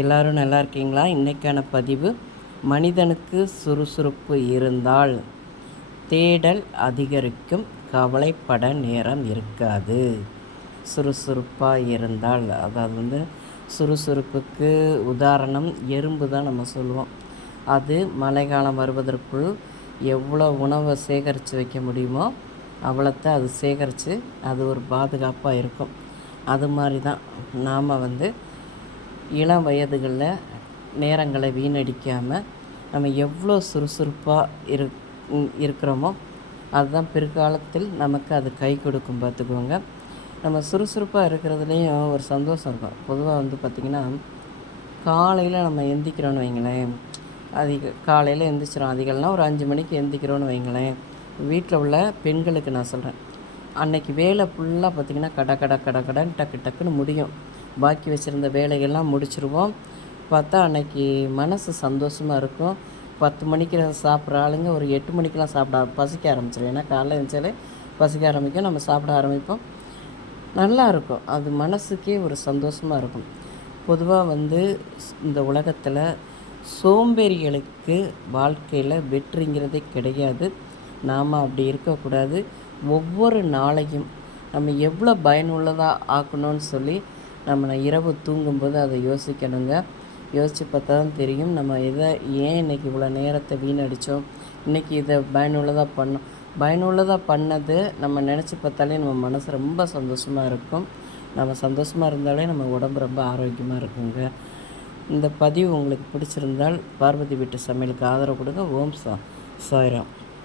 எல்லோரும் நல்லா இருக்கீங்களா? இன்றைக்கான பதிவு, மனிதனுக்கு சுறுசுறுப்பு இருந்தால் தேடல் அதிகரிக்கும், கவலைப்பட நேரம் இருக்காது. சுறுசுறுப்பாக இருந்தால், அதாவது சுறுசுறுப்புக்கு உதாரணம் எறும்பு தான் நம்ம சொல்லுவோம். அது மழைக்காலம் வருவதற்குள் எவ்வளோ உணவை சேகரித்து வைக்க முடியுமோ அவ்வளோத்தை அது சேகரித்து அது ஒரு பாதுகாப்பாக இருக்கும். அது மாதிரி தான் நாம் இளம் வயதுகளில் நேரங்களை வீணடிக்காமல் நம்ம எவ்வளோ சுறுசுறுப்பாக இருக்கிறோமோ அதுதான் பிற்காலத்தில் நமக்கு அது கை கொடுக்கும். பார்த்துக்கோங்க, நம்ம சுறுசுறுப்பாக இருக்கிறதுலேயும் ஒரு சந்தோஷம் இருக்கும். பொதுவாக பார்த்திங்கன்னா, காலையில் நம்ம எந்திக்கிறோன்னு வைங்களேன், காலையில் எந்திரிச்சிடும். அதிகம்னா ஒரு 5 மணிக்கு எந்திக்கிறோன்னு வைங்களேன், வீட்டில் உள்ள பெண்களுக்கு நான் சொல்கிறேன், அன்றைக்கி வேலை ஃபுல்லாக பார்த்திங்கன்னா கடன் டக்கு டக்குன்னு முடியும். பாக்கி வச்சுருந்த வேலைகள்லாம் முடிச்சுருவோம். பார்த்தா அன்றைக்கி மனசு சந்தோஷமாக இருக்கும். 10 மணிக்கு சாப்பிட்ற ஆளுங்க ஒரு 8 மணிக்கெலாம் சாப்பிட பசிக்க ஆரம்பிச்சிடும். ஏன்னா காலைல எழுந்தாலே பசிக்க ஆரம்பிக்கும், நம்ம சாப்பிட ஆரம்பிப்போம். நல்லா இருக்கும், அது மனசுக்கே ஒரு சந்தோஷமாக இருக்கும். பொதுவாக இந்த உலகத்தில் சோம்பேறிகளுக்கு வாழ்க்கையில் வெற்றிங்கிறதே கிடையாது. நாம் அப்படி இருக்கக்கூடாது. ஒவ்வொரு நாளையும் நம்ம எவ்வளோ பயனுள்ளதாக ஆக்கணும்னு சொல்லி நம்ம இரவு தூங்கும்போது அதை யோசிக்கணுங்க. யோசித்து பார்த்தா தான் தெரியும் நம்ம ஏன் இன்றைக்கி இவ்வளோ நேரத்தை வீணடித்தோம், இன்றைக்கி இதை பயனுள்ளதாக பண்ணது நம்ம நினச்சி பார்த்தாலே நம்ம மனசு ரொம்ப சந்தோஷமாக இருக்கும். நம்ம சந்தோஷமாக இருந்தாலே நம்ம உடம்பு ரொம்ப ஆரோக்கியமாக இருக்குங்க. இந்த பதிவு உங்களுக்கு பிடிச்சிருந்தால் பார்வதி வீட்டு சமையலுக்கு ஆதரவு கொடுங்க. ஓம் சாய்ராம்.